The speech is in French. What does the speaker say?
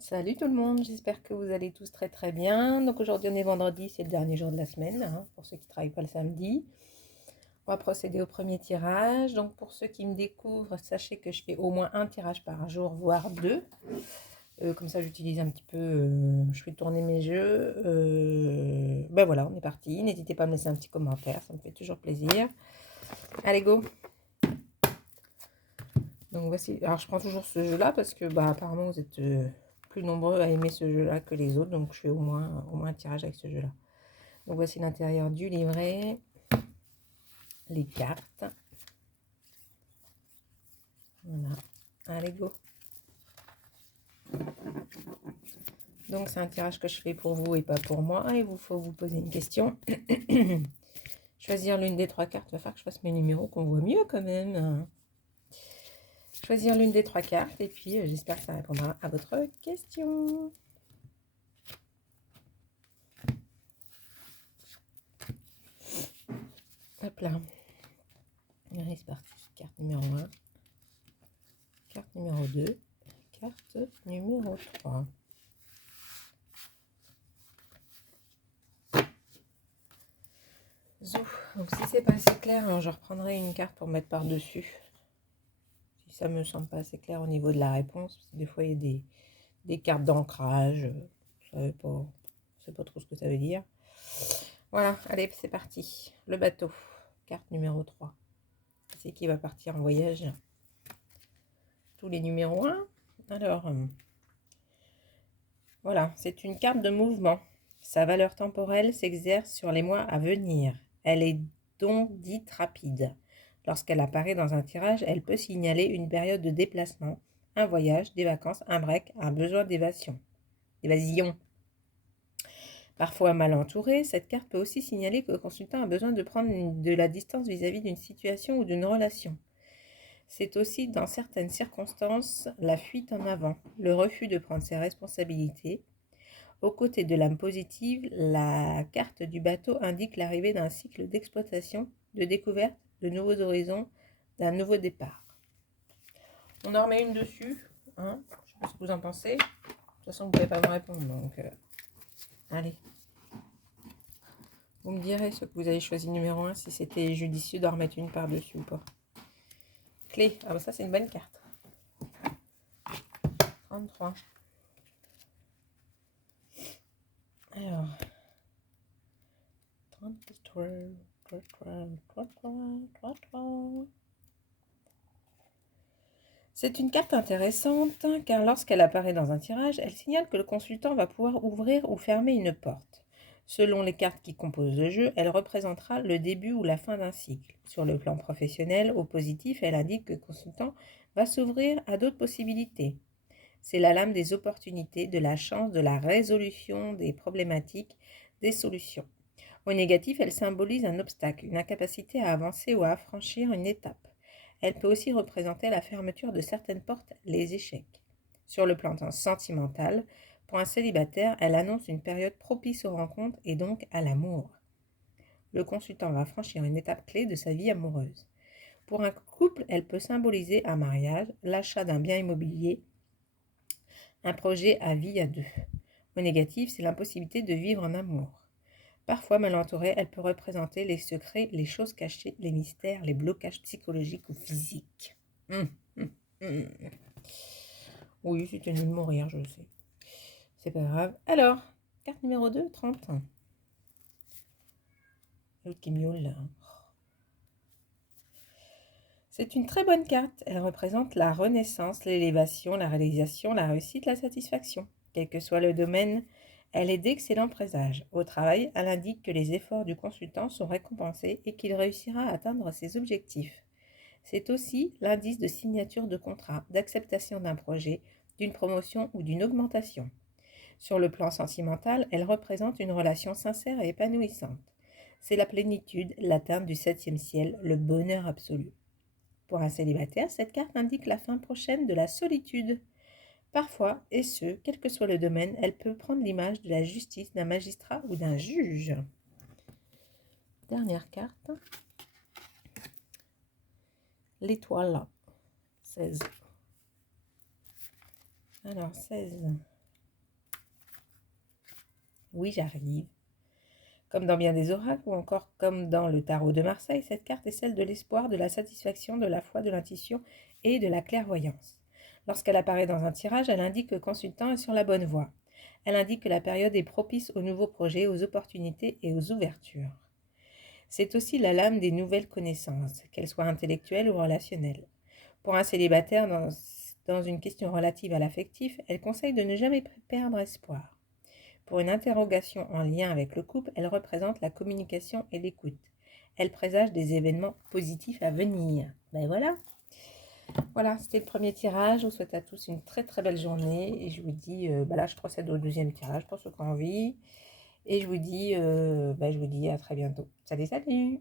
Salut tout le monde, j'espère que vous allez tous très très bien. Donc aujourd'hui on est vendredi, c'est le dernier jour de la semaine, hein, pour ceux qui ne travaillent pas le samedi. On va procéder au premier tirage. Donc pour ceux qui me découvrent, sachez que je fais au moins un tirage par jour, voire deux. Comme ça j'utilise un petit peu, je fais tourner mes jeux. Ben voilà, on est parti. N'hésitez pas à me laisser un petit commentaire, ça me fait toujours plaisir. Allez go. Donc voici, alors je prends toujours ce jeu-là parce que apparemment vous êtes plus nombreux à aimer ce jeu-là que les autres, donc je fais au moins un tirage avec ce jeu-là. Donc voici l'intérieur du livret, les cartes. Voilà, allez go. Donc c'est un tirage que je fais pour vous et pas pour moi. Il vous faut vous poser une question. Choisir l'une des trois cartes, il va falloir que je fasse mes numéros qu'on voit mieux quand même. Choisir l'une des trois cartes et puis j'espère que ça répondra à votre question. Hop là. Allez, c'est parti. Carte numéro 1. Carte numéro 2. Carte numéro 3. Zouf. Donc si c'est pas assez clair, alors je reprendrai une carte pour mettre par-dessus. Si ça me semble pas assez clair au niveau de la réponse, parce que des fois il y a des cartes d'ancrage. Je ne sais pas trop ce que ça veut dire. Voilà, allez, c'est parti. Le bateau, carte numéro 3. C'est qui va partir en voyage? Tous les numéros 1. Alors, voilà, c'est une carte de mouvement. Sa valeur temporelle s'exerce sur les mois à venir. Elle est donc dite rapide. Lorsqu'elle apparaît dans un tirage, elle peut signaler une période de déplacement, un voyage, des vacances, un break, un besoin d'évasion. Parfois mal entourée, cette carte peut aussi signaler que le consultant a besoin de prendre de la distance vis-à-vis d'une situation ou d'une relation. C'est aussi, dans certaines circonstances, la fuite en avant, le refus de prendre ses responsabilités. Aux côtés de l'âme positive, la carte du bateau indique l'arrivée d'un cycle d'exploitation, de découverte, de nouveaux horizons, d'un nouveau départ. On en remet une dessus, hein. Je ne sais pas ce que vous en pensez. De toute façon, vous ne pouvez pas me répondre, donc allez. Vous me direz ce que vous avez choisi numéro 1, si c'était judicieux d'en remettre une par-dessus ou pas. Clé, ah bah ça c'est une bonne carte. 33. Alors, 33, 33. C'est une carte intéressante car lorsqu'elle apparaît dans un tirage, elle signale que le consultant va pouvoir ouvrir ou fermer une porte. Selon les cartes qui composent le jeu, elle représentera le début ou la fin d'un cycle. Sur le plan professionnel, au positif, elle indique que le consultant va s'ouvrir à d'autres possibilités. C'est la lame des opportunités, de la chance, de la résolution des problématiques, des solutions. Au négatif, elle symbolise un obstacle, une incapacité à avancer ou à franchir une étape. Elle peut aussi représenter la fermeture de certaines portes, les échecs. Sur le plan sentimental, pour un célibataire, elle annonce une période propice aux rencontres et donc à l'amour. Le consultant va franchir une étape clé de sa vie amoureuse. Pour un couple, elle peut symboliser un mariage, l'achat d'un bien immobilier, un projet à vie à deux. Au négatif, c'est l'impossibilité de vivre en amour. Parfois mal entourée, elle peut représenter les secrets, les choses cachées, les mystères, les blocages psychologiques ou physiques. Oui, c'était nul de mourir, je sais. C'est pas grave. Alors, carte numéro 2, 30. L'autre qui miaule là. C'est une très bonne carte. Elle représente la renaissance, l'élévation, la réalisation, la réussite, la satisfaction. Quel que soit le domaine, elle est d'excellents présages. Au travail, elle indique que les efforts du consultant sont récompensés et qu'il réussira à atteindre ses objectifs. C'est aussi l'indice de signature de contrat, d'acceptation d'un projet, d'une promotion ou d'une augmentation. Sur le plan sentimental, elle représente une relation sincère et épanouissante. C'est la plénitude, l'atteinte du septième ciel, le bonheur absolu. Pour un célibataire, cette carte indique la fin prochaine de la solitude. Parfois, et ce, quel que soit le domaine, elle peut prendre l'image de la justice, d'un magistrat ou d'un juge. Dernière carte. L'étoile. 16. Alors, 16. Oui, j'arrive. Comme dans bien des oracles ou encore comme dans le tarot de Marseille, cette carte est celle de l'espoir, de la satisfaction, de la foi, de l'intuition et de la clairvoyance. Lorsqu'elle apparaît dans un tirage, elle indique que le consultant est sur la bonne voie. Elle indique que la période est propice aux nouveaux projets, aux opportunités et aux ouvertures. C'est aussi la lame des nouvelles connaissances, qu'elles soient intellectuelles ou relationnelles. Pour un célibataire dans une question relative à l'affectif, elle conseille de ne jamais perdre espoir. Pour une interrogation en lien avec le couple, elle représente la communication et l'écoute. Elle présage des événements positifs à venir. Ben voilà, voilà, c'était le premier tirage. Je vous souhaite à tous une très très belle journée et je vous dis, là je procède au deuxième tirage pour ceux qui ont envie et je vous dis à très bientôt. Salut, salut!